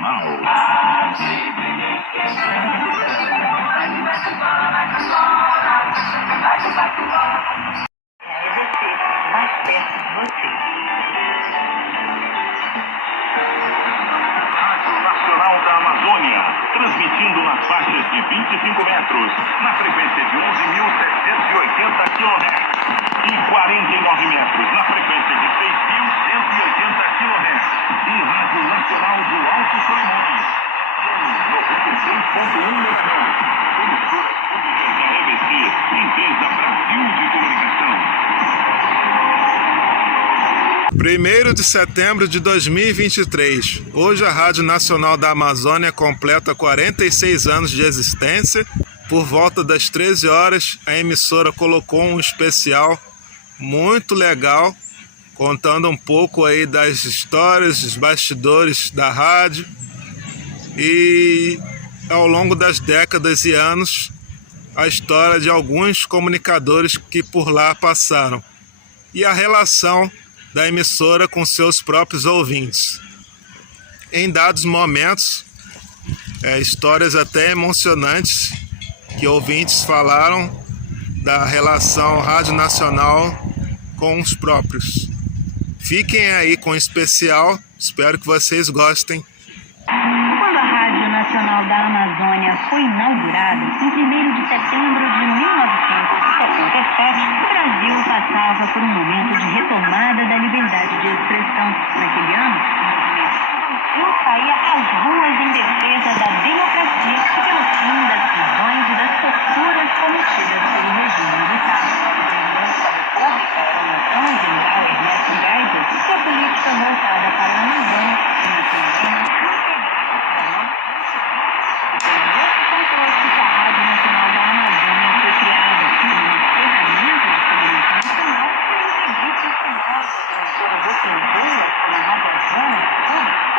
Nacional. Mais perto de você. Rádio Nacional da Amazônia, transmitindo nas faixas de 25 metros, na frequência de 11.780 kHz e 49 metros, na frequência de 6.180 kHz, e Rádio Nacional do Alto Solimões, em 96.1 MHz, emissora pública da EBC, Empresa Brasil de Comunicação. 1º de setembro de 2023. Hoje a Rádio Nacional da Amazônia completa 46 anos de existência. Por volta das 13 horas, a emissora colocou um especial muito legal, contando um pouco aí das histórias, dos bastidores da rádio e ao longo das décadas e anos, a história de alguns comunicadores que por lá passaram e a relação da emissora com seus próprios ouvintes. Em dados momentos, histórias até emocionantes que ouvintes falaram da relação Rádio Nacional com os próprios. Fiquem aí com o especial, espero que vocês gostem. Quando a Rádio Nacional da Amazônia foi inaugurada, em 1º de setembro de 1977, o Brasil passava por um momento de retomada da liberdade de expressão. Naquele ano, o movimento estudantil saía às ruas em defesa da democracia e pelo fim das prisões e das torturas cometidas pelo regime militar. O presidente da República era o então general Ernesto Geisel, e a política montada para a Amazônia tinha também a Rádio Nacional da Amazônia foi criada como uma ferramenta de comunicação nacional e entrevistas que nós, emissoras holandesas como a Rádio Azul,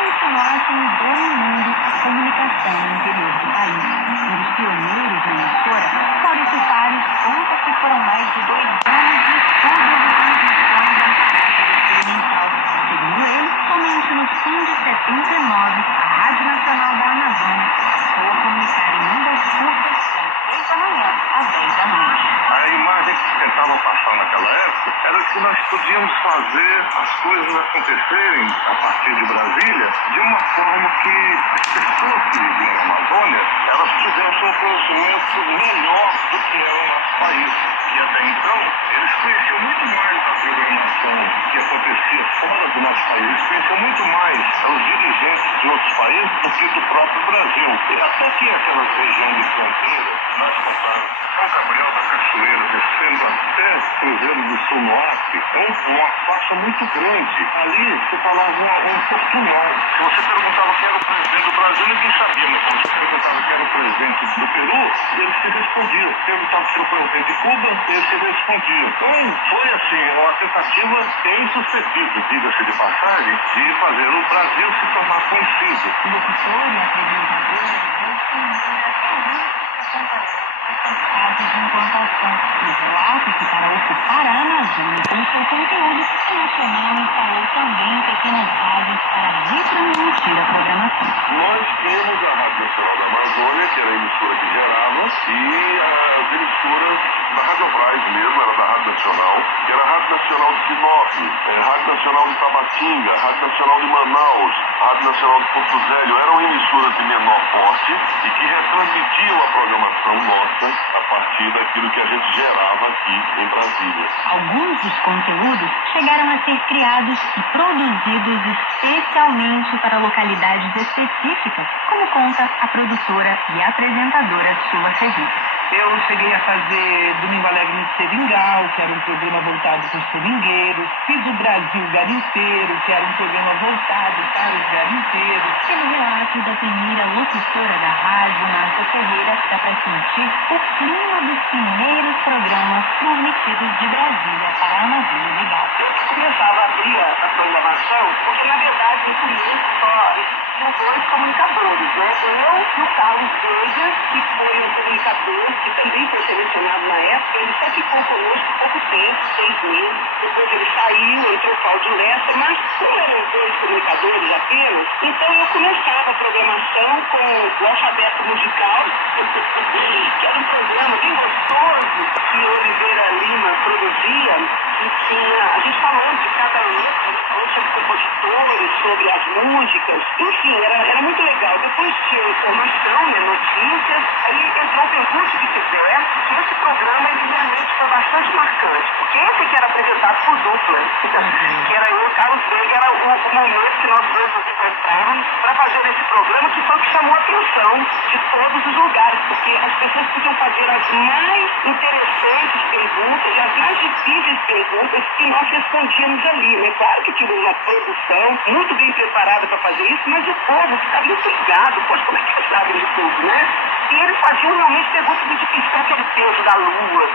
continuassem dominando a comunicação no interior do país. Um dos pioneiros da emissora, Maurício Salles, conta que foram mais de 2 anos de estudo de transmissões em caráter experimental. Segundo ele, somente no fim de 79, a Rádio Nacional da Amazônia passou a comunicar em ondas curtas das 6 da manhã às 10 da noite. A imagem que se tentava passar naquela época era que nós podíamos fazer as coisas acontecerem a partir de Brasília de uma forma que as pessoas que viviam na Amazônia elas tivessem um conhecimento melhor do que era o nosso país. E até então, eles conheciam muito mais da programação que acontecia fora do nosso país. Eles conheciam muito mais os dirigentes de outros países do que do próprio Brasil. E até que aquela região de fronteira, nós passamos São Gabriel da Cachoeira, descendo até Cruzeiro do Sul no Acre, uma faixa muito grande. Ali se falava um portunhol. Se você perguntava quem era o presidente do Brasil, ninguém sabia. Mas quando você perguntava quem era o presidente do Peru, ele se respondia. Perguntava se era o presidente de Cuba, ele se respondia. Então foi assim, uma tentativa bem sucedida, diga-se de passagem, de fazer o Brasil se tornar conhecido. O locutor e apresentador de implantação de relatos que para ocupar a Amazônia com seu conteúdo, o Nacional instalou também pequenas rádios para retransmitir a programação. Nós tínhamos a Rádio Nacional da Amazônia, que era a emissora que gerava, e as emissoras da Radiobras mesmo, era da Rádio Nacional, que era a Rádio Nacional de Sinop, Rádio Nacional de Tabatinga, Rádio Nacional de Manaus, Rádio Nacional de Porto Velho, eram emissoras de menor porte e que retransmitiam a programação nossa a partir daquilo que a gente gerava aqui em Brasília. Alguns dos conteúdos chegaram a ser criados e produzidos especialmente para localidades específicas, como conta a produtora e apresentadora Sula Ferreira. Eu cheguei a fazer Domingo Alegre no Seringal, que era um programa voltado para os seringueiros. Fiz o Brasil Garimpeiro, que era um programa voltado para os garimpeiros. Pelo relato da primeira locutora da rádio, Márcia Ferreira, dá para sentir o clima dos primeiros programas transmitidos de Brasília para a Amazônia Legal. começava a abrir a programação, porque na verdade no começo só existiam dois comunicadores, né? Eu e o Carlos Veiga, que foi um comunicador que também foi selecionado na época, ele só ficou conosco pouco tempo, 6 meses. Depois ele saiu, entrou o Cláudio Lessa, mas como eram dois comunicadores apenas, então eu começava a programação com o alfabeto musical, que era um programa bem gostoso que Oliveira Lima produzia, e tinha, a gente falando de cada letra, a gente falou sobre compositores, sobre as músicas, enfim, era muito legal. Depois tinha informação, né, notícias, aí entrou o Pergunte que Quiser, e esse programa ele realmente foi bastante marcante, porque esse que era apresentado por dupla, que era eu e o Carlos Veiga, era o momento que nós dois nos encontrávamos para fazer esse programa, que foi o que chamou a atenção de todos os lugares, porque as pessoas podiam fazer as mais interessantes perguntas, as mais difíceis perguntas, e nós respondíamos ali, né? Claro que tínhamos uma produção muito bem preparada para fazer isso, mas o povo ficava intrigado, poxa, como é que eles sabem de tudo, né? E eles faziam realmente perguntas muito difíceis, qual que era o peso da Lua?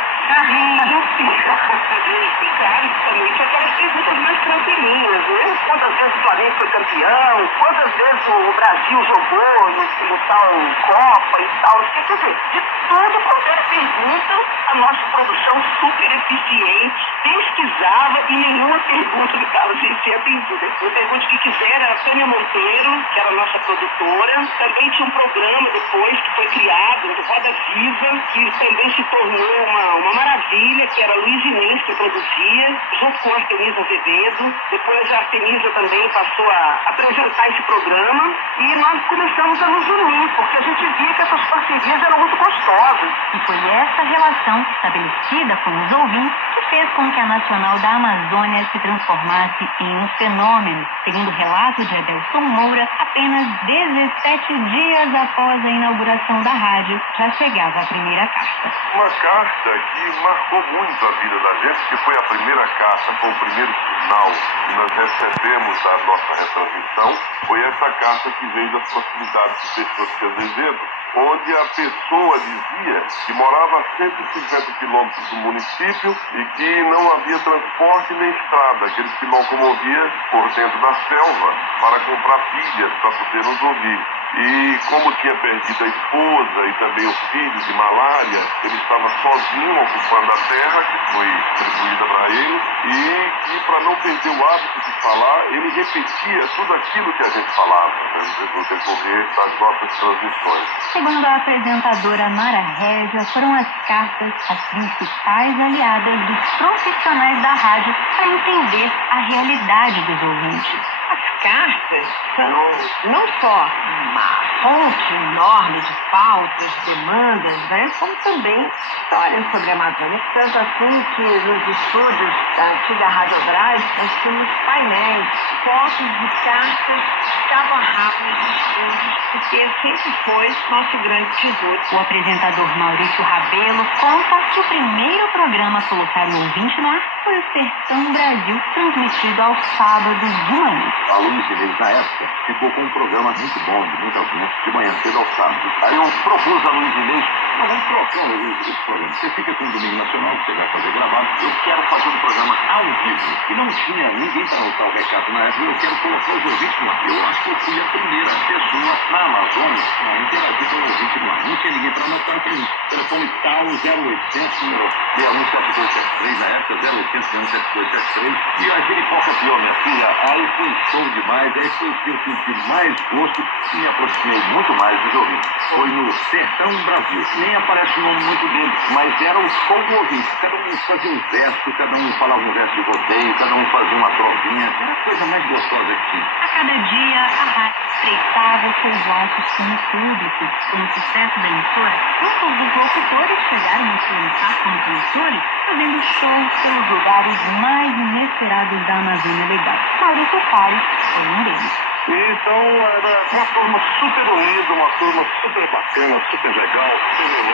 E claro, também tinha aquelas perguntas mais tranquilinhas, né? Quantas vezes o Flamengo foi campeão? Quantas vezes o Brasil jogou no tal Copa e tal? Quer dizer, de tudo quanto era pergunta, a nossa produção super eficiente pesquisava e nenhuma pergunta ficava sem ser atendida. O Pergunte que Quiser era a Tânia Monteiro, que era a nossa produtora. Também tinha um programa depois que foi criado, Roda Viva, que também se tornou uma maravilha, que era Luiz Inês que produzia, junto com a Artemisa Azevedo. Depois a Artemisa também passou a apresentar esse programa e nós começamos a nos unir, porque a gente via que essas parcerias eram muito gostosas. E foi essa relação estabelecida com os ouvintes que fez com que a Nacional da Amazônia se transformasse em um fenômeno. Segundo o relato de Adelson Moura, apenas 17 dias após a inauguração da rádio, já chegava a primeira carta. Uma carta que marcou muito a vida da gente, que foi a primeira carta, foi o primeiro sinal que nós recebemos da nossa retransmissão, foi essa carta que veio das proximidades de Peixoto de Azevedo, onde a pessoa dizia que morava a 150 quilômetros do município e que não havia transporte nem estrada, que ele se locomovia por dentro da selva para comprar pilhas para poder nos ouvir. E como tinha perdido a esposa e também os filhos de malária, ele estava sozinho ocupando a terra que foi distribuída para ele e que, para não perder o hábito de falar, ele repetia tudo aquilo que a gente falava, né, no decorrer das nossas transmissões. Segundo a apresentadora Mara Régia, foram as cartas as principais aliadas dos profissionais da rádio para entender a realidade dos ouvintes. As cartas são não só uma fonte enorme de pautas, demandas, né, como também histórias sobre a Amazônia. Tanto assim que nos estúdios da antiga Rádio Brás nós tínhamos painéis, fotos de cartas que abarravam os estúdios, porque sempre foi nosso grande tesouro. O apresentador Maurício Rabelo conta que o primeiro programa a colocar o ouvinte no ar foi o Sertão Brasil, transmitido aos sábados de manhã. A Luiz Inês, na época, ficou com um programa muito bom, de muita audiência, de manhã cedo ao sábado. Aí eu propus a Luiz Inês, não, vamos trocar esse programa. Você fica com o Domingo Nacional, que você vai fazer gravado. Eu quero fazer um programa ao vivo. E não tinha ninguém para anotar o recado na época. Eu quero colocar os ouvintes no ar. Eu acho que eu fui a primeira pessoa na Amazônia a interagir com o ouvinte no ar. Não tinha ninguém para anotar, tem telefone tal, 0800, número 617273, na época, 0800, 617273. E a giripoca pior, minha filha, aí foi show demais, aí foi o que eu senti mais gosto e me aproximei muito mais dos ouvintes. Foi no Sertão Brasil. Nem aparece o nome muito dele, mas era um show do ouvinte. Cada um fazia um verso, cada um falava um verso de rodeio, cada um fazia uma trovinha. Era a coisa mais gostosa que tinha. A cada dia, a rádio estreitava seus laços com o público. Com o sucesso da emissora, muitos dos locutores chegaram a se lançar como cantores, fazendo shows pelos lugares mais inesperados da Amazônia Legal. Maurício Fares foi um deles. Então era uma turma super unida, uma turma super bacana, super legal. Teve uma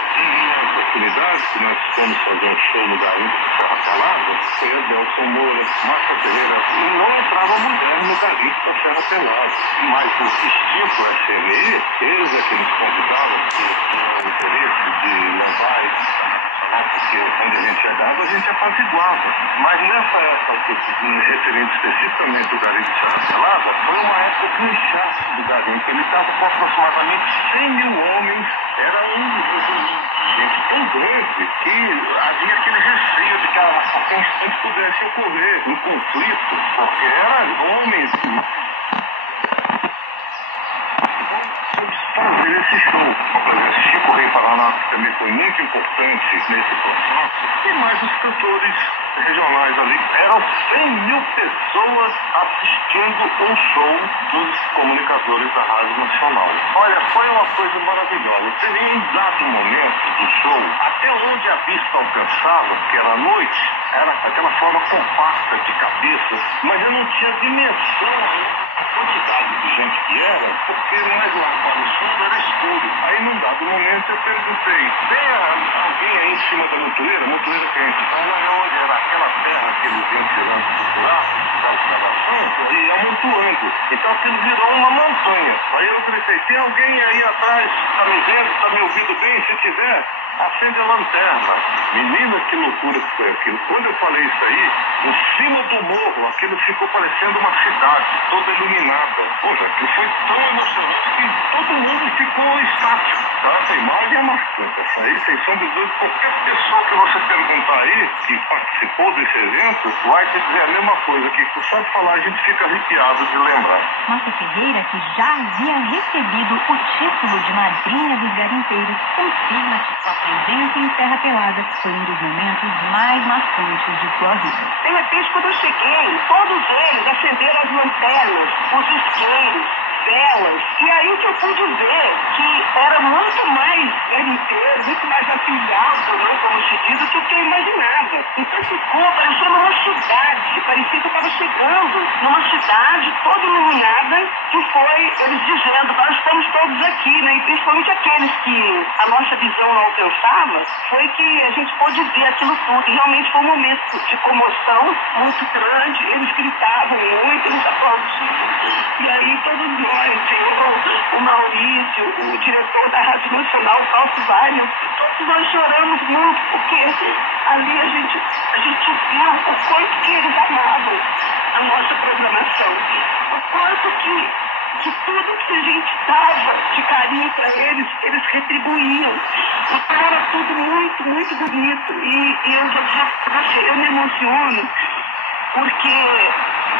oportunidade que nós fomos fazer um show no Garimpo Serra Pelada, foi Adelson Moura, Márcia Pereira, e não entrava mulher no Garimpo da Serra Pelada. Mas o Extinto SME, eles é que nos convidaram, que tinham o interesse de levar esse Porque onde a gente chegava, a gente apaziguava. Mas nessa época, referindo especificamente o garimpo de Serra Pelada, foi uma época de inchaço do garimpo. Ele estava com aproximadamente 100 mil homens. Era gente tão grande que havia aquele receio de que a qualquer instante pudesse ocorrer um conflito, porque eram homens. Fazer esse show. Por exemplo, Chico Rei Paraná, que também foi muito importante nesse processo, e mais os cantores regionais ali. Eram 100 mil pessoas assistindo um show dos comunicadores da Rádio Nacional. Olha, foi uma coisa maravilhosa. Teria em dado momento do show, até onde a vista alcançava, que era a noite, era aquela forma compacta de cabeça, mas eu não tinha dimensão a quantidade de gente que era, porque mais lá para o fundo era escuro. Aí num dado momento eu perguntei, tem alguém aí em cima da montoeira quente? Então é onde era aquela terra que eles iam tirando do buraco, da escavação, e amontoando. Então aquilo virou uma montanha. Aí eu gritei, tem alguém aí atrás, tá me vendo, tá me ouvindo bem? Se tiver, acende a lanterna. Menina, que loucura que foi aquilo. Quando eu falei isso aí, em cima do morro, aquilo ficou parecendo uma cidade, toda iluminada. Poxa, aquilo foi tão emocionante que todo mundo ficou estático. Essa imagem é marcante. Essa aí, sem sombra de dúvida, qualquer pessoa que você perguntar aí, que participou desse evento, vai te dizer a mesma coisa, que só de falar a gente fica arrepiado de lembrar. Márcia Ferreira, que já havia recebido o título de madrinha dos garimpeiros, confirma que sua presença em Serra Pelada foi um dos momentos mais marcantes de sua vida. De repente, quando eu cheguei, todos eles acenderam as lanternas, os isqueiros, velas, e aí que eu pude ver que era muito mais garimpeiro, muito mais afiliado, né, como se diz, do que eu imaginava. Então ficou parecendo uma cidade, parecia que eu estava chegando numa cidade toda iluminada, que foi eles dizendo, nós estamos todos aqui, né, e principalmente aqueles que a nossa visão não alcançava, foi que a gente pôde ver aquilo tudo. E realmente foi um momento de comoção muito grande, eles gritavam muito, eles aplaudiam. E aí todos nós, eu, o Maurício, o diretor da Rádio Nacional, o Fausto Wagner, todos nós choramos muito, porque ali a gente viu o quanto que eles amavam a nossa programação, o quanto que tudo que a gente dava de carinho para eles, eles retribuíam. Então era tudo muito, muito bonito. E eu já disse, eu me emociono, porque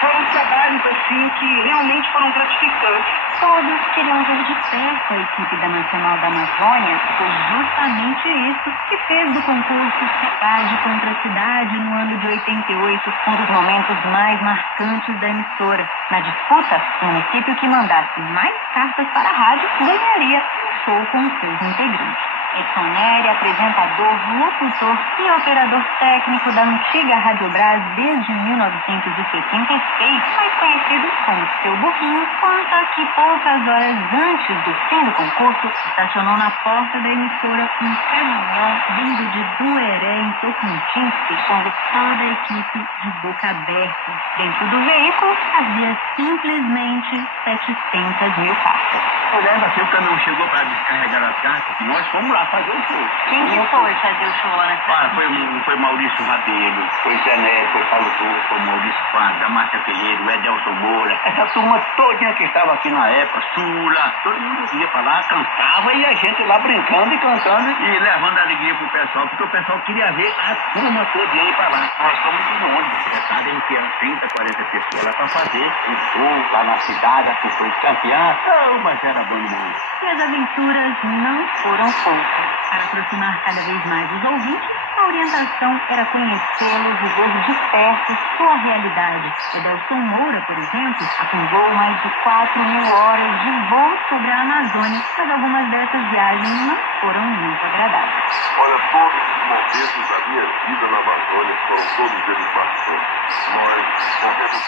foram trabalhos assim que realmente foram gratificantes. Todos queriam ver de perto a equipe da Nacional da Amazônia. Foi justamente isso que fez do concurso Cidade contra Cidade no ano de 88 um dos momentos mais marcantes da emissora. Na disputa, o município que mandasse mais cartas para a rádio ganharia um show com seus integrantes. Edson Nery, apresentador, locutor e operador técnico da antiga Rádio Brás desde 1976, mais conhecido como Seu Burrinho, conta que poucas horas antes do fim do concurso, estacionou na porta da emissora um caminhão vindo de Dueré, em Tocantins, deixando toda a equipe de boca aberta. Dentro do veículo havia simplesmente 700 mil cartas. Olhando assim, o caminhão chegou para descarregar as cartas e nós fomos lá fazer o show. Quem que foi fazer o show lá na cidade? Foi Maurício Rabelo, foi Zé Neto, foi Paulo Torres, foi Maurício Quadra, Márcia Ferreira, o Edelson Moura. Essa turma todinha que estava aqui na época, Sula, todo mundo ia para lá, cantava e a gente lá brincando e cantando e levando alegria pro pessoal, porque o pessoal queria ver a turma todinha ir para lá. Nós estamos de ônibus, prestado, a gente ia 30, 40 pessoas lá para fazer um show lá na cidade, a foi campeã. Mas era bom demais. E as aventuras não foram poucas. Para aproximar cada vez mais os ouvintes, a orientação era conhecê-los e ver de perto sua realidade. Edelson Moura, por exemplo, acumulou mais de 4.000 horas de voo sobre a Amazônia, mas algumas dessas viagens não foram muito agradáveis. Olha, todos os momentos da minha vida na Amazônia foram todos eles marcantes. Nós corremos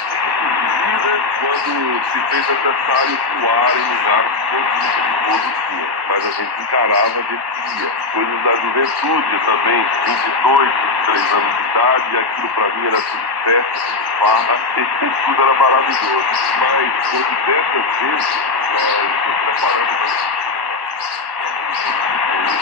vida quando se fez necessário voar em lugares todos tinham. Mas a gente encarava desse dia. Coisas da juventude também, 22, 23 anos de idade, e aquilo pra mim era tudo festa, farra, esse tudo era maravilhoso. Mas por diversas vezes nós nos preparamos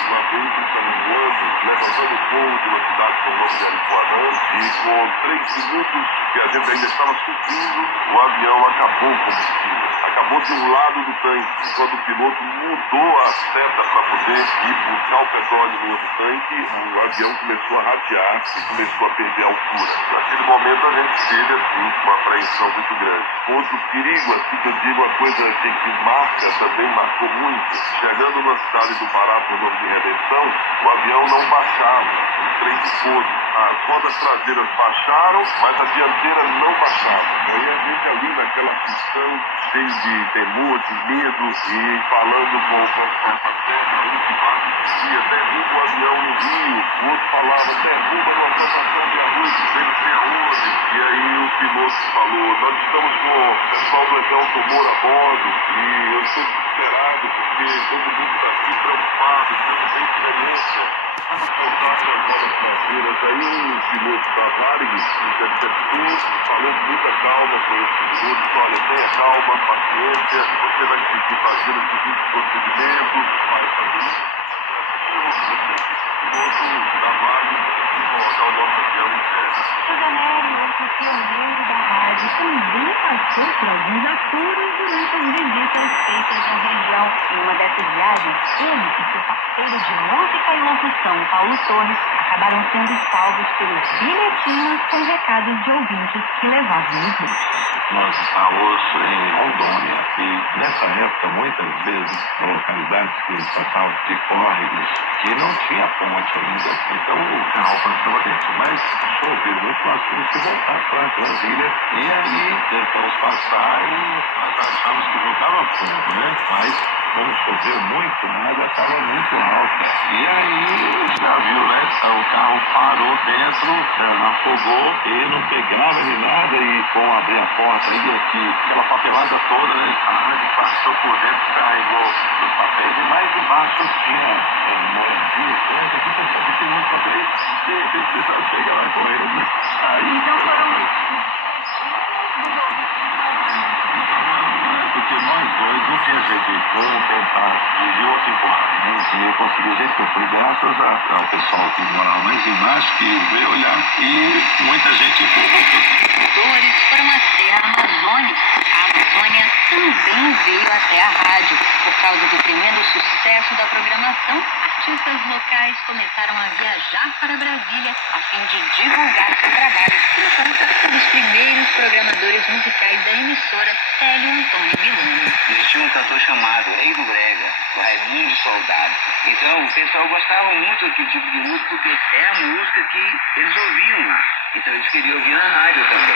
Uma vez estamos voando, levantando o voo de uma cidade com o nome de Aripuanã, e com 3 minutos que a gente ainda estava subindo, o avião acabou o combustível. Acabou de um lado do tanque. Quando o piloto mudou a seta para poder ir buscar o petróleo no outro tanque, o avião começou a ratear e começou a perder a altura. Naquele momento a gente teve assim uma apreensão muito grande. Outro perigo, assim que eu digo, uma coisa assim, que marca, também marcou muito. Chegando na cidade do Pará por nome de Redenção, o avião não baixava, um trem de fogo. As rodas traseiras baixaram, mas a dianteira não baixava. Aí a gente ali naquela aflição, cheio de temor, de medo, e falando com o professor Paterno, um que bate dizia, derruba o avião no rio, o outro falava, derruba numa plantação de arroz, não sei aonde. E aí o piloto falou, nós estamos com o pessoal do Exército Moura a bordo, e eu estou desesperado, porque todo mundo está aqui preocupado, não tem experiência. Vamos voltar para as rodas traseiras. Aí o piloto da Varig interceptou, falou com muita calma com esse piloto, disse, olha, tenha calma, paciência, você vai conseguir fazer o seguinte procedimento, vai fazer isso. O piloto da Varig conseguiu colocar o nosso avião em pé. Rosanelli, outro pioneiro da rádio, também passou por alguns apuros durante as visitas feitas na região. Em uma dessas viagens, ele e seu parceiro de música e locução, Paulo Torres, acabaram sendo salvos pelos bilhetinhos com recados de ouvintes que levavam os hits. Nós estávamos em Rondônia e nessa época muitas vezes localidades que passavam de córregos que não tinha ponte ainda, então o carro passava dentro, mas choveu muito, nós tínhamos que voltar para Brasília e aí tentamos passar e nós achávamos que voltava fundo, né? Mas como choveu muito, a água estava muito alta e aí já viu, né? O carro parou dentro, afogou e não pegava nem nada e como abrir a porta aí, aquela papelada toda, né? A água passou por dentro, carregou os papéis e mais embaixo tinha moedinha, coisa que pensava que tem muitos papéis e a gente precisava chegar lá correndo. Aí, Então foram porque nós dois não tinha jeito de um tentar de outro empurrar. Não ia conseguir jeito, foi graças ao pessoal que morava mais embaixo que veio olhar e muita gente empurrou. Flores foram até a Amazônia. A Amazônia também veio até a rádio. Por causa do tremendo sucesso da programação, artistas locais começaram a viajar para Brasília a fim de divulgar seu trabalho, enquanto os primeiros programadores musicais da emissora, Célio Antônio Milano. Existia um cantor chamado Rei do Brega, o Raimundo Soldado. Então o pessoal gostava muito daquele tipo de música porque é a música que eles ouviam lá. Então eles queriam ouvir na rádio também.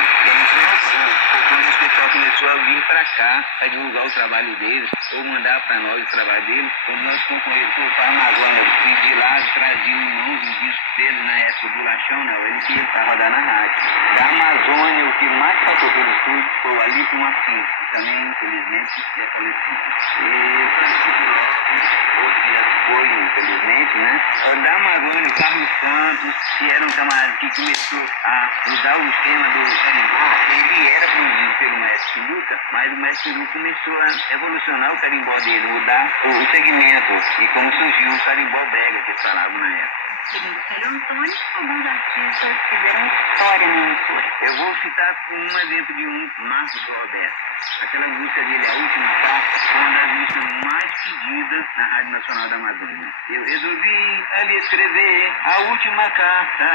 Então o pessoal começou a vir para cá para divulgar o trabalho deles ou mandar para nós o trabalho deles. Quando nós fomos com eles para a Amazônia, eles de lá traziam irmãos os discos deles na época do Lachão, não, eles iam para rodar na rádio. Da Amazônia, o que mais passou pelo estúdio foi o Alípio Martins, que também, infelizmente, é falecido. E Francisco Lopes, outro que já foi, infelizmente, né? Da Amazônia, o Carlos Santos, que era um camarada que começou a usar o esquema do carimbó. Ele era produzido pelo Mestre Luca, mas o Mestre Luca começou a evolucionar o carimbó dele, mudar o segmento, e como surgiu o carimbó brega, que eles falavam na época. Segundo Célio Antônio, alguns artistas fizeram história na emissora. Eu vou citar um exemplo de Marcos Roberto. Aquela música dele, A Última Carta, foi uma das músicas mais pedidas na Rádio Nacional da Amazônia. Eu resolvi ali escrever a última carta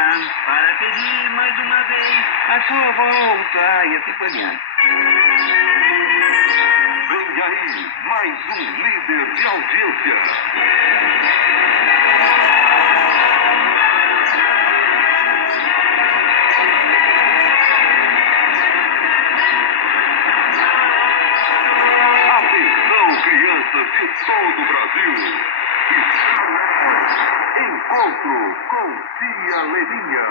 para pedir mais uma vez a sua volta e assim por diante. Vem aí, mais um líder de audiência. Atenção, crianças de todo o Brasil. Está no ar. Encontro com Tia Leninha.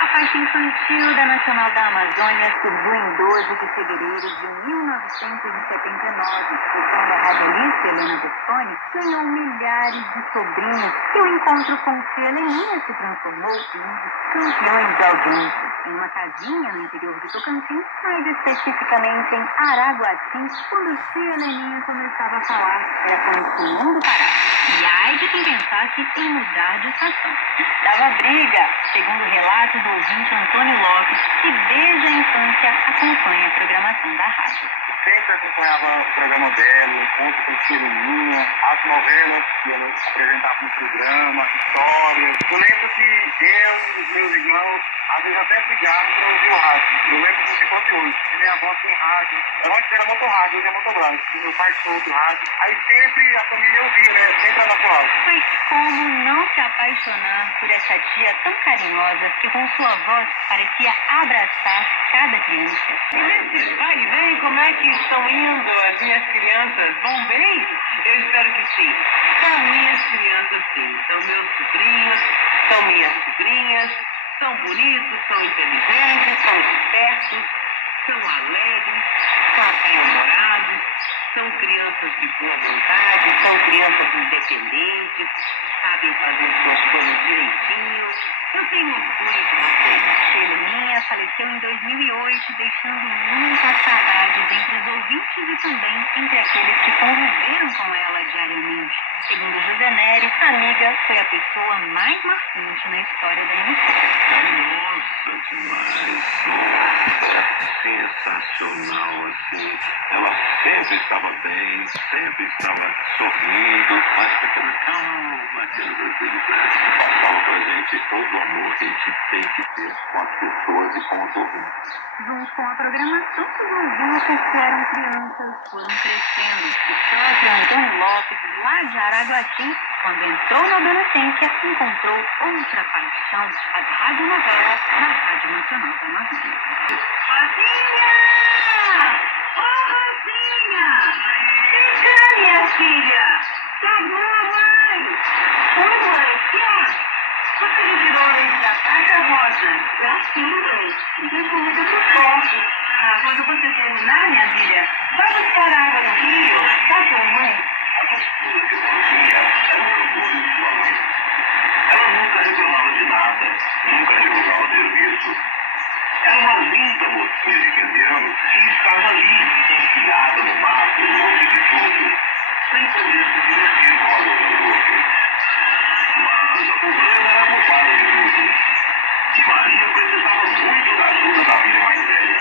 A faixa infantil plantio da Nacional da Amazônia surgiu em 12 de fevereiro de 1979, quando a radialista Helena Bertoni ganhou milhares de sobrinhos e o encontro com tia Heleninha se transformou em um dos campeões de audiência. Em uma casinha no interior de Tocantins, mais especificamente em Araguati, quando tia Heleninha começava a falar, era como se o mundo parasse. E ai de quem pensasse em mudar de estação. Dava briga, segundo o relato do ouvinte Antônio Lopes, que desde a infância acompanha a programação da rádio. Sempre acompanhava o programa dela, o encontro com tia Heleninha, as novelas que ela apresentava no programa, histórias. Eu lembro que eu e os meus irmãos, às vezes até brigavam para ouvir o rádio. Eu lembro como se fosse hoje, que minha avó tinha um rádio. Antes era motorrádio, hoje é motoblado. Meu pai tinha outro rádio. Aí sempre a família ouvia, né? Sempre era atual. Mas como não se apaixonar por essa tia tão carinhosa que com sua voz parecia abraçar cada criança? E nesse vai e vem, como é que estão indo as minhas crianças? Vão bem? Eu espero que sim. São minhas crianças, sim. São meus sobrinhos, são minhas sobrinhas, são bonitos, são inteligentes, são espertos, são alegres, são bem-humorados, são crianças de boa vontade, são crianças independentes, sabem fazer suas coisas direitinho. Eu tenho orgulho de vocês. Heleninha faleceu em 2008, deixando muitas saudades entre os ouvintes e também entre aqueles que conviveram com ela diariamente. Segundo José Nery, a amiga foi a pessoa mais marcante na história da emissora. Nossa, demais. Nossa, sensacional, assim. Ela sempre estava bem, sempre estava sorrindo, mas com aquela calma, aquela que passava pra gente todo o amor que a gente tem que ter com as pessoas e com os ouvintes. Junto com a programação, os adultos que eram crianças foram crescendo. O próprio Antônio Lopes, lá de Araguati, quando entrou na adolescência, encontrou outra paixão, a radionovela na Rádio Nacional da Amazônia. Rosinha! Ô, Rosinha! Vem cá, minha filha! Tá bom, mãe? Ô, mãe, que acha? Você me virou leite da casa, Rosa? Já sim, mãe. Tem comida pro pote. Ah, quando você terminar, minha filha, vai buscar água no rio. Tá bom, mãe? Ela nunca reclamava de nada, nunca reclamava serviço. Era uma linda mocinha de 15 anos que estava ali, enfiada no mato, longe de tudo, sem poder se divertir com a outra outro. Mas o problema era a culpada de tudo. E Maria precisava muito da ajuda da filha mais velha.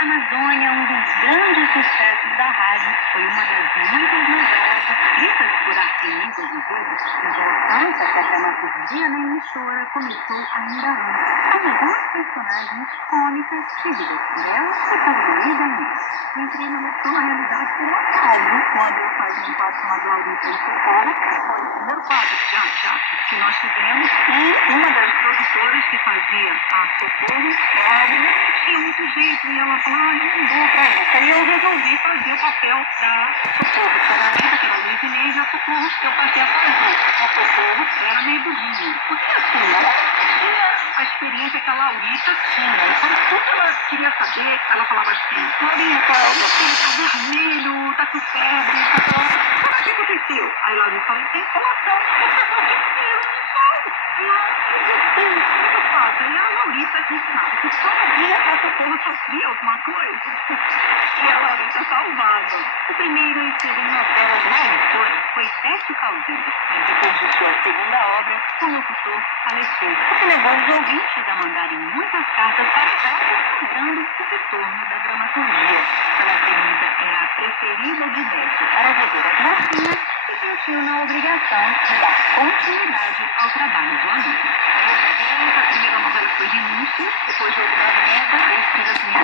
Amazônia, um dos grandes sucessos da rádio, foi uma das muitas novelas escritas por Arquimídeos de Ribas, cuja ação que a dramaturgia na emissora começou ainda antes, com alguns personagens cômicas vividos por ela e por Luísa Inês. Entrei no metrô, na realidade, por um acaso, quando eu fazia um quadro chamado Laurita e Socorro, foi o primeiro quadro que nós fizemos, e uma das produtoras que fazia a Socorro, ela não tinha muito jeito, e ela falou, não dou pra isso. Aí eu resolvi fazer o papel da Socorro, que era a Laurita, que era a Luísa Inês, e a Socorro, eu passei a fazer. A Socorro era meio burrinha. Porque assim, ela tinha a experiência que a Laurita tinha. Então, tudo que ela queria saber, ela falava assim, Laurita, meu filho tá vermelho, tá com febre, tá com... O que aconteceu? Aí a Laurita falou, tem informação, você pode ter dinheiro de sol. E eu disse, muito fácil. E a Laurita ensinava que cada dia a Socorro sofria alguma coisa. E a Laurita salvava. O primeiro a escrever novelas na emissora foi Décio Caldeira, mas depois de sua segunda obra, o locutor faleceu, o que levou os ouvintes a mandarem muitas cartas para ela cobrando o retorno da dramaturgia. Pela Avenida era a preferida de Décio para viver as mocinhas e sentiu na obrigação de dar continuidade ao trabalho do amigo. A primeira novela foi Renúncia, depois houve Nova Neta, eu fiz assim,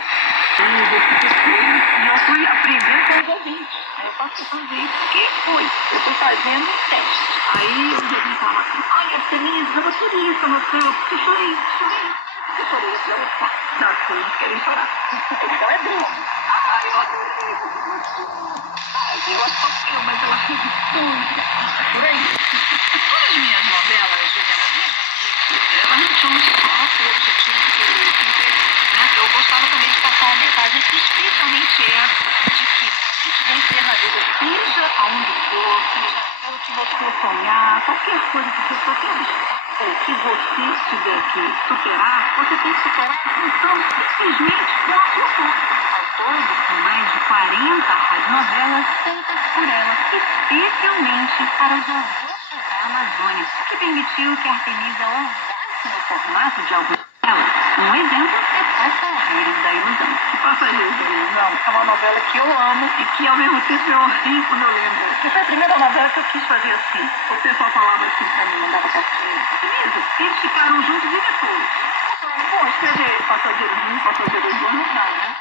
e eu fui aprender com os ouvintes. Aí eu posso fazer isso, porque foi. Eu fui fazendo um teste. Aí o ouvinte falava assim, olha, Feliz, dramaturgia, novela, porque eu chorei. Eu chorei, eu falei, opa, das coisas querem chorar. Então é drama. Ai, eu adorei essa dramaturgia. Ai, eu adorei, mas ela fez tudo. Por aí. Todas as minhas novelas, elas não tinham só o objetivo de é difícil vencer na vida, seja aonde for, seja pelo que você sonhar, qualquer coisa que você qualquer obstáculo que você tiver que superar, você tem que superar então simplesmente com a sua força. Ao todo, são mais de 40 radionovelas feitas por ela, especialmente para os avós da Amazônia, o que permitiu que a Artemisa usasse no formato de alguns delas. Um exemplo é Passageiros da Ilusão. Passageiros da Ilusão é uma novela que eu amo e que ao mesmo tempo eu rio quando eu lembro. Porque foi a primeira novela que eu quis fazer assim. O pessoal falava assim pra mim, mandava cartinha. Beleza, eles ficaram juntos e depois. Bom, escrever Passageiros 1, Passageiros 2 não dá, né?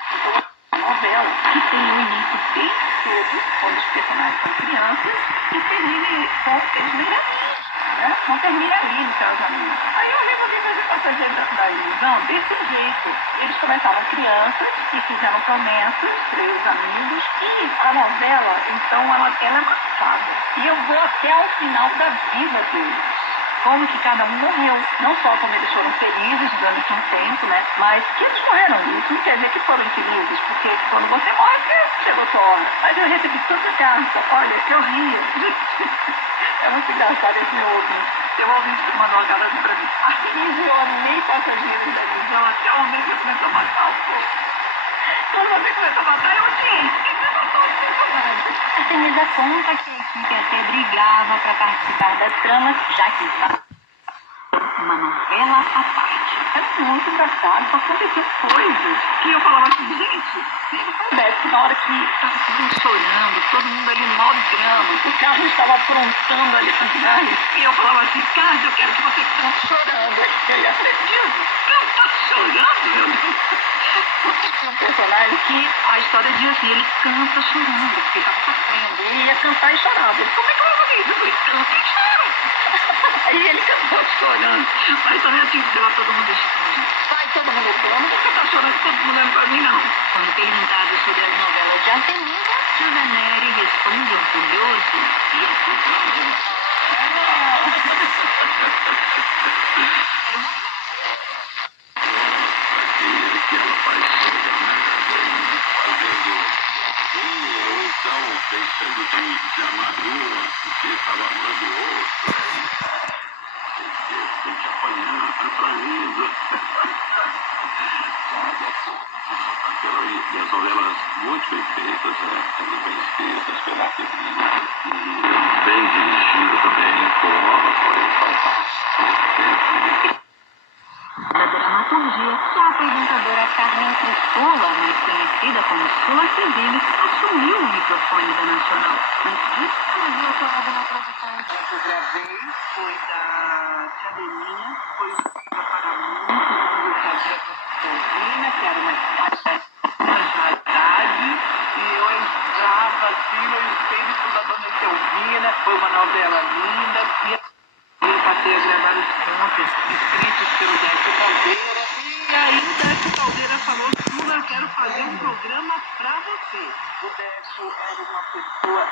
Uma novela que tem um início bem cedo, quando os personagens são crianças, e termine com eles bem velhinhos, né? Não termina ali no casamento. Aí eu resolvi fazer Passageiros da Ilusão desse jeito. Eles começaram crianças e fizeram promessas para os amigos, e a novela, então, ela é uma saga. E eu vou até ao final da vida deles. Como que cada um morreu. Não só como eles foram felizes durante um tempo, né? Mas que eles morreram. Isso não quer dizer que foram infelizes, porque quando você morre, chegou sua hora. Mas eu recebi tanta carta, olha, que eu ria. É muito engraçado esse meu ouvinte. Eu ouvi isso mandou uma cara pra mim. Artemisa, eu amei Passageiros da Ilusão até o momento que eu começou a matar o povo. Quando você começou a matar, eu odiei. Você matou os personagens. Artemisa conta que a equipe até brigava para participar das tramas, já que uma novela à parte. Era muito engraçado, só acontecia coisas que eu falava assim, gente, se eu soubesse que na hora que estava todo mundo chorando, todo mundo ali no maior drama, o Carlos estava aprontando ali atrás, e eu falava assim, Carlos, eu quero que você cante chorando. Ele ia acredito, cantar chorando, meu Deus. Porque tinha um personagem que a história dizia assim, ele canta chorando, porque estava sofrendo, ele ia cantar e chorava. Ele, como é que eu vou fazer isso? Eu falei, canta e chora. Aí ele cantou chorando. Mas também eu tinha que dizer a todo mundo assim, sai todo mundo chorando, não vou cantar chorando, todo mundo olhando pra mim, não. Quando perguntado sobre as novelas de Artemisa, José Nery responde orgulhoso: Que ela faz ou então deixando de amar uma porque estava amando outra. Tem que apanhar pra isso. E as novelas muito bem feitas, bem escritas pela Artemisa, e bem dirigida também, foi fantástico. da dramaturgia, que a apresentadora Carmen Cristóla, mais conhecida como Sula Cedilho, assumiu o microfone da Nacional. Antes disso, ela viu atuada na produção. Eu gravei, foi da Tia Belinha, foi da Paramount, onde eu fazia com a Silvina, que era uma raridade, e eu entrava assim no espírito da Dona Silvina, foi uma novela linda, e eu passei a gravar os contos escritos pelo Décio Caldeira, e aí o Décio Caldeira falou, Sula, eu quero fazer um programa pra você. O Décio era uma pessoa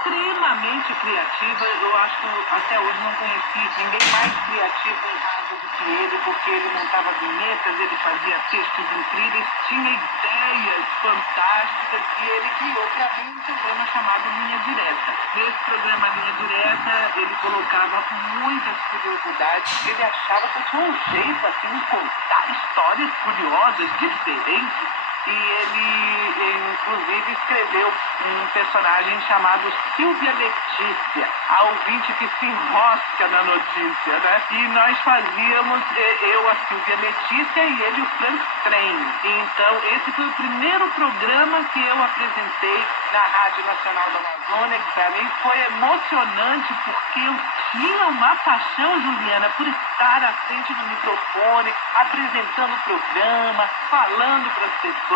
extremamente criativa, eu acho que até hoje não conheci ninguém mais criativo em rádio do que ele, porque ele montava vinhetas, ele fazia textos incríveis, tinha ideias fantásticas, e ele criou para mim um programa chamado Linha Direta. Nesse programa Linha Direta, ele colocava muitas curiosidades, ele achava que eu tinha um jeito assim de contar histórias curiosas, diferentes, e ele, inclusive, escreveu um personagem chamado Silvia Letícia, a ouvinte que se enrosca na notícia, né? E nós fazíamos, eu, a Silvia Letícia, e ele, o Frank Train. Então, esse foi o primeiro programa que eu apresentei na Rádio Nacional da Amazônia, que para mim foi emocionante, porque eu tinha uma paixão, Juliana, por estar à frente do microfone, apresentando o programa, falando para as pessoas.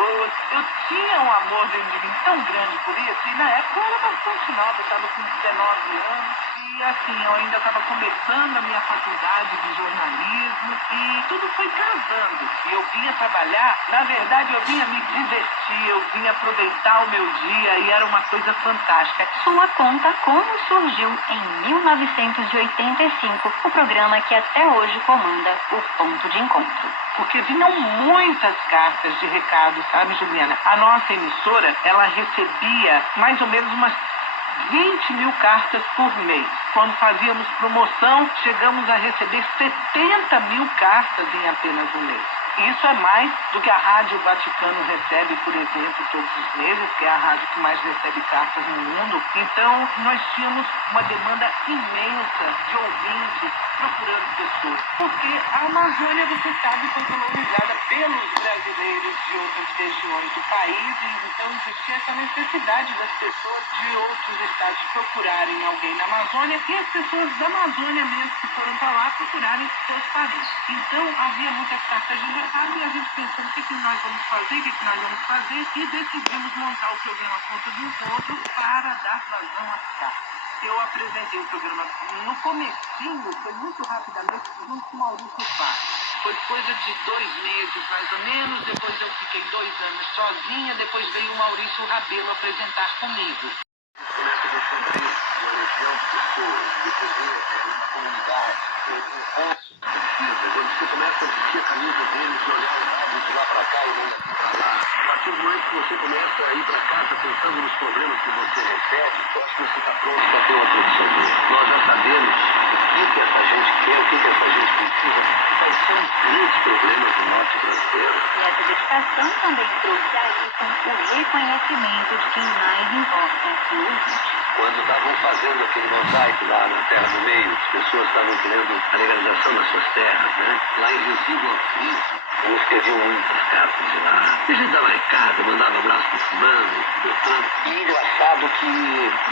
Eu tinha um amor dentro de mim tão grande por isso, e na época eu era bastante nova, eu estava com 19 anos, e assim, eu ainda estava começando a minha faculdade de jornalismo, e tudo foi casando. E eu vinha trabalhar, na verdade eu vinha me divertir, eu vinha aproveitar o meu dia, e era uma coisa fantástica. Sua conta como surgiu em 1985 o programa que até hoje comanda o Ponto de Encontro. Porque vinham muitas cartas de recado, sabe, Juliana? A nossa emissora, ela recebia mais ou menos umas 20 mil cartas por mês. Quando fazíamos promoção, chegamos a receber 70 mil cartas em apenas um mês. Isso é mais do que a Rádio Vaticano recebe, por exemplo, todos os meses, que é a rádio que mais recebe cartas no mundo. Então, nós tínhamos uma demanda imensa de ouvintes procurando pessoas. Porque a Amazônia, você sabe, foi colonizada pelos brasileiros de outras regiões do país, e então existia essa necessidade das pessoas de outros estados procurarem alguém na Amazônia, e as pessoas da Amazônia mesmo que foram para lá procurarem seus parentes. Então, havia muitas cartas de recado e a gente pensou o que nós vamos fazer, e decidimos montar o programa Ponto de Encontro para dar vazão às cartas. Eu apresentei o programa no comecinho, foi muito rapidamente, junto com o Maurício Fá. Foi coisa de 2 meses, mais ou menos, depois eu fiquei 2 anos sozinha, depois veio o Maurício Rabelo apresentar comigo. Começa deixando aí uma legião de pessoas, depois vem uma comunidade, diversos sentidos, você começa a vestir a camisa deles e olhar os dados de lá para cá e não daqui para lá. A partir do momento que você começa a ir para casa pensando nos problemas que você recebe, eu acho que você está pronto para ter uma produção boa. Nós já sabemos o que essa gente quer, o que essa gente precisa, quais são os grandes problemas do norte brasileiro. E essa dedicação também trouxe a Ayrton o reconhecimento de quem mais importa, o ouvinte. Quando estavam fazendo aquele mosaico lá na Terra do Meio, as pessoas estavam querendo a legalização das suas terras, né? Lá em Recife, eu escrevi muitas cartas de lá. A gente dava recado, mandava abraço pro fulano, pro Beltrano. E engraçado que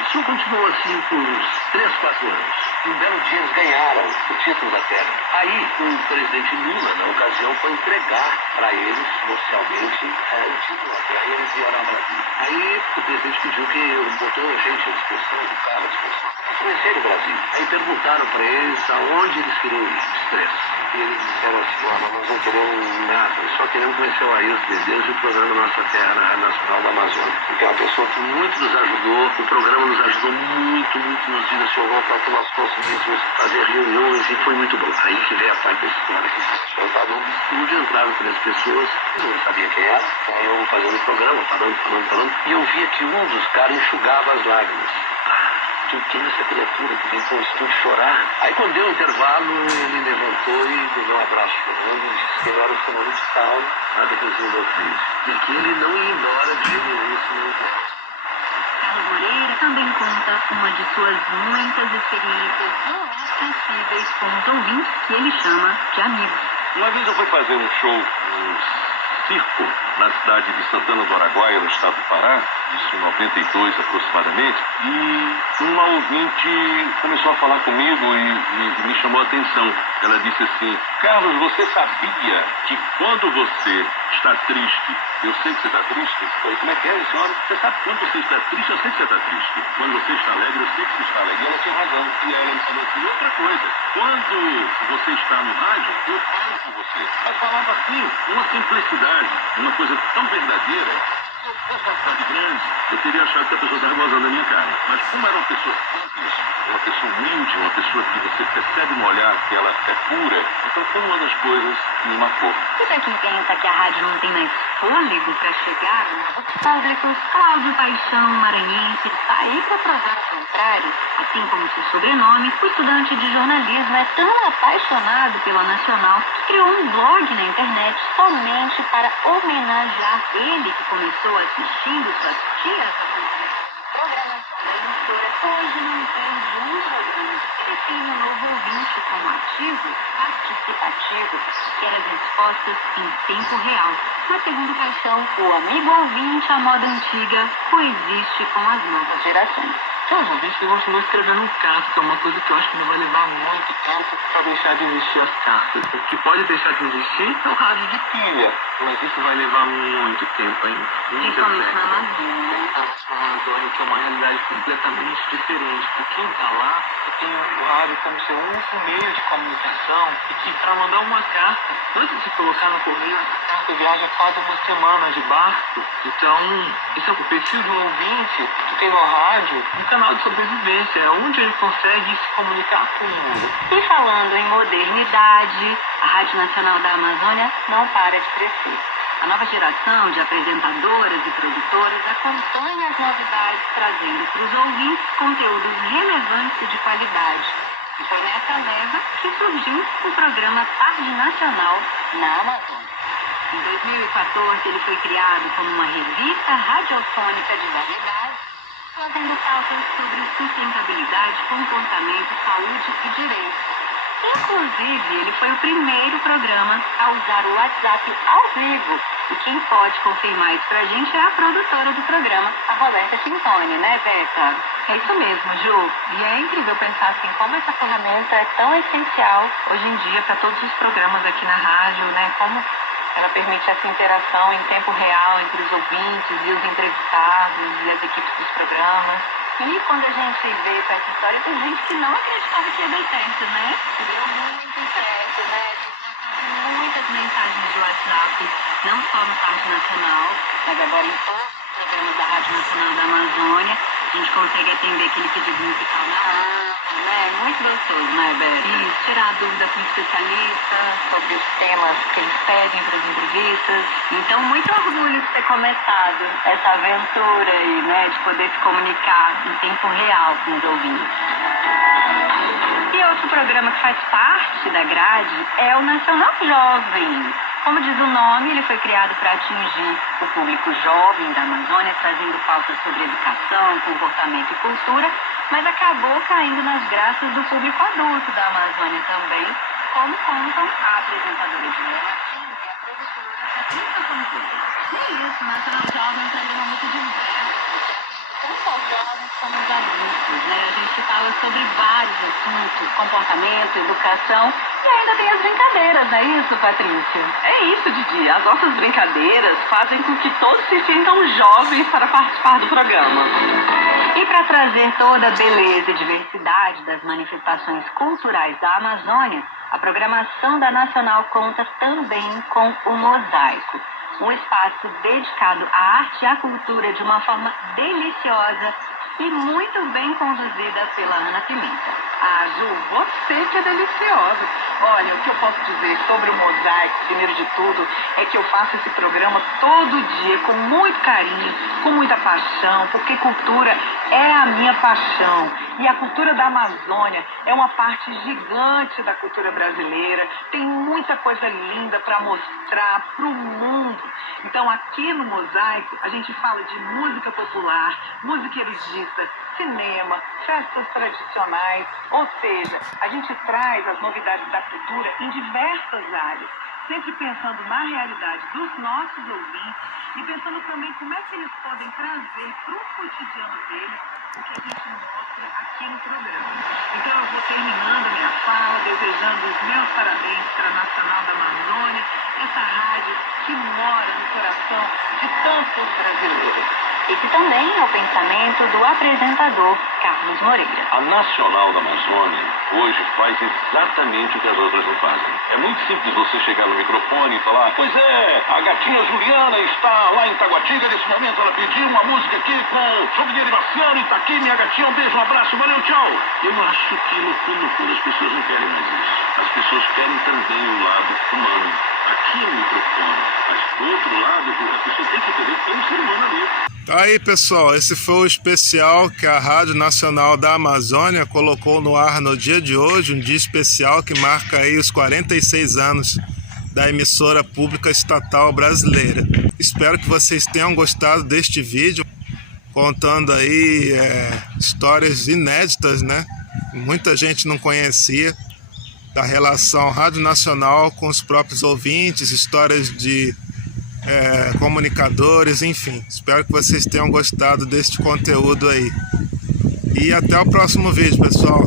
isso continuou assim por uns 3, 4 anos. E um belo dia eles ganharam o título da terra. Aí o presidente Lula, na ocasião, foi entregar para eles, oficialmente, o título da terra. E eles vieram ao Brasil. Aí o presidente pediu que botou a gente à disposição, do carro à disposição. Eu conheci o Brasil. Aí perguntaram para eles aonde eles queriam ir, os 3. E eles disseram assim, nós não queremos nada, só queremos conhecer o Ailton Medeiros e o programa Nossa Terra na Rádio Nacional da Amazônia. Porque é uma pessoa que muito nos ajudou, o programa nos ajudou muito, nos direcionou para que nós conseguíssemos fazer reuniões e foi muito bom. Aí que veio a parte da história. Eu estava no estúdio, entraram 3 pessoas, eu não sabia quem era, aí eu fazendo o programa, falando, e eu via que um dos caras enxugava as lágrimas. Quem é essa criatura que vem para o estúdio chorar? Aí quando deu o intervalo, ele levantou e deu um abraço chorando e disse que ele era o fulano de tal, lá do vizinho do ofício. E que ele não ia embora de jeito nenhum se não viesse. Carlos Moreira também conta uma de suas muitas experiências inesquecíveis com os ouvintes que ele chama de amigos. Uma vez eu fui fazer um show no circo, na cidade de Santana do Araguaia, no estado do Pará, isso em 92 aproximadamente, e uma ouvinte começou a falar comigo e me chamou a atenção. Ela disse assim, Carlos, você sabia que quando você está triste, eu sei que você está triste? Eu falei, como é que é, senhora? Você sabe quando você está triste, eu sei que você está triste. Quando você está alegre, eu sei que você está alegre. E ela tinha razão. E ela me falou assim, outra coisa, quando você está no rádio, eu falo com você. Mas falava assim, uma simplicidade, uma coisa tão verdadeira. Se eu fosse uma cidade grande, eu teria achado que a pessoa estava gozando da minha cara. Mas como era uma pessoa simples, uma pessoa humilde, uma pessoa que você percebe no olhar que ela é pura, então foi uma das coisas que me marcou. E pra quem pensa que a rádio não tem mais fôlego para chegar, os públicos, Cláudio Paixão Maranhense está aí para provar o contrário. Assim como seu sobrenome, o estudante de jornalismo é tão apaixonado pela Nacional que criou um blog na internet somente para homenagear ele, que começou assistindo suas tias acompanhando a programação da emissora. Hoje não tem um programa que define um novo ouvinte como ativo, participativo, quer as respostas em tempo real. Mas segundo Paixão, o amigo ouvinte à moda antiga coexiste com as novas gerações. Tem uns ouvintes que gostam muito de escrever no canto, que é uma coisa que eu acho que não vai levar muito tempo para deixar de existir as cartas. O que pode deixar de existir é o rádio de pilha, mas isso vai levar muito tempo ainda. Principalmente na Amazônia, né? A Amazônia, que é uma realidade completamente diferente. Para quem está lá, tem o rádio como seu único meio de comunicação e que para mandar uma carta, antes de colocar no correio, a carta viaja quase uma semana de barco. Então, esse é o perfil de um ouvinte que tem no rádio um canal de sobrevivência, é onde ele consegue se comunicar com o mundo. E falando em modernidade, a Rádio Nacional da Amazônia não para de crescer. A nova geração de apresentadoras e produtoras acompanha as novidades, trazendo para os ouvintes conteúdos relevantes e de qualidade. E foi nessa leva que surgiu o programa Tarde Nacional na Amazônia. Em 2014, ele foi criado como uma revista radiofônica de variedades, fazendo pautas sobre sustentabilidade, comportamento, saúde e direitos. Inclusive, ele foi o primeiro programa a usar o WhatsApp ao vivo. E quem pode confirmar isso pra gente é a produtora do programa, a Roberta Tintoni, né, Beca? É isso mesmo, Ju. E é incrível pensar assim como essa ferramenta é tão essencial hoje em dia para todos os programas aqui na rádio, né? Como ela permite essa interação em tempo real entre os ouvintes e os entrevistados e as equipes dos programas. E quando a gente vê com essa história, tem gente que não acreditava que ia dar certo, né? Deu muito certo, né? Muitas mensagens de WhatsApp, não só no Tarde Nacional, mas agora em todos os programas da Rádio Nacional da Amazônia. A gente consegue atender aquele pedido musical na AMA, né? Muito gostoso, né, Beth? E tirar a dúvida com o especialista sobre os temas que eles pedem para as entrevistas. Então, muito orgulho de ter começado essa aventura aí, né? De poder se comunicar em tempo real com os ouvintes. E outro programa que faz parte da grade é o Nacional Jovem. Como diz o nome, ele foi criado para atingir o público jovem da Amazônia, trazendo pautas sobre educação, comportamento e cultura, mas acabou caindo nas graças do público adulto da Amazônia também, como contam a apresentadora de Martins e a produtora Patrícia Fonseca. E é isso, o Nacional Jovem é muito diverso, tanto os jovens como os adultos, né? A gente fala sobre vários assuntos, comportamento, educação, e ainda tem as brincadeiras, não é isso, Patrícia? É isso, Didi. As nossas brincadeiras fazem com que todos se sintam jovens para participar do programa. E para trazer toda a beleza e diversidade das manifestações culturais da Amazônia, a programação da Nacional conta também com o Mosaico, um espaço dedicado à arte e à cultura de uma forma deliciosa e muito bem conduzida pela Ana Pimenta. Ah, Ju, você que é deliciosa. Olha, o que eu posso dizer sobre o Mosaico, primeiro de tudo, é que eu faço esse programa todo dia com muito carinho, com muita paixão, porque cultura é a minha paixão. E a cultura da Amazônia é uma parte gigante da cultura brasileira. Tem muita coisa linda para mostrar para o mundo. Então, aqui no Mosaico, a gente fala de música popular, música erudita, cinema, festas tradicionais, ou seja, a gente traz as novidades da cultura em diversas áreas, sempre pensando na realidade dos nossos ouvintes e pensando também como é que eles podem trazer para o cotidiano deles o que a gente mostra aqui no programa. Então eu vou terminando a minha fala, desejando os meus parabéns para a Nacional da Amazônia, essa rádio que mora no coração de tantos brasileiros. Esse também é o pensamento do apresentador Carlos Moreira. A Nacional da Amazônia hoje faz exatamente o que as outras não fazem. É muito simples você chegar no microfone e falar: pois é, a gatinha Juliana está lá em Taguatinga, nesse momento ela pediu uma música aqui com Jovenir Marciano e tá aqui minha gatinha, um beijo, um abraço, valeu, tchau. Eu acho que no fundo as pessoas não querem mais isso. As pessoas querem também o lado humano. Aqui é o microfone, mas do outro lado a pessoa tem que entender que tem um ser humano ali. Aí, pessoal, esse foi o especial que a Rádio Nacional da Amazônia colocou no ar no dia de hoje, um dia especial que marca aí os 46 anos da emissora pública estatal brasileira. Espero que vocês tenham gostado deste vídeo, contando aí histórias inéditas, né? Muita gente não conhecia, da relação Rádio Nacional com os próprios ouvintes, histórias de comunicadores, enfim. Espero que vocês tenham gostado deste conteúdo aí. E até o próximo vídeo, pessoal.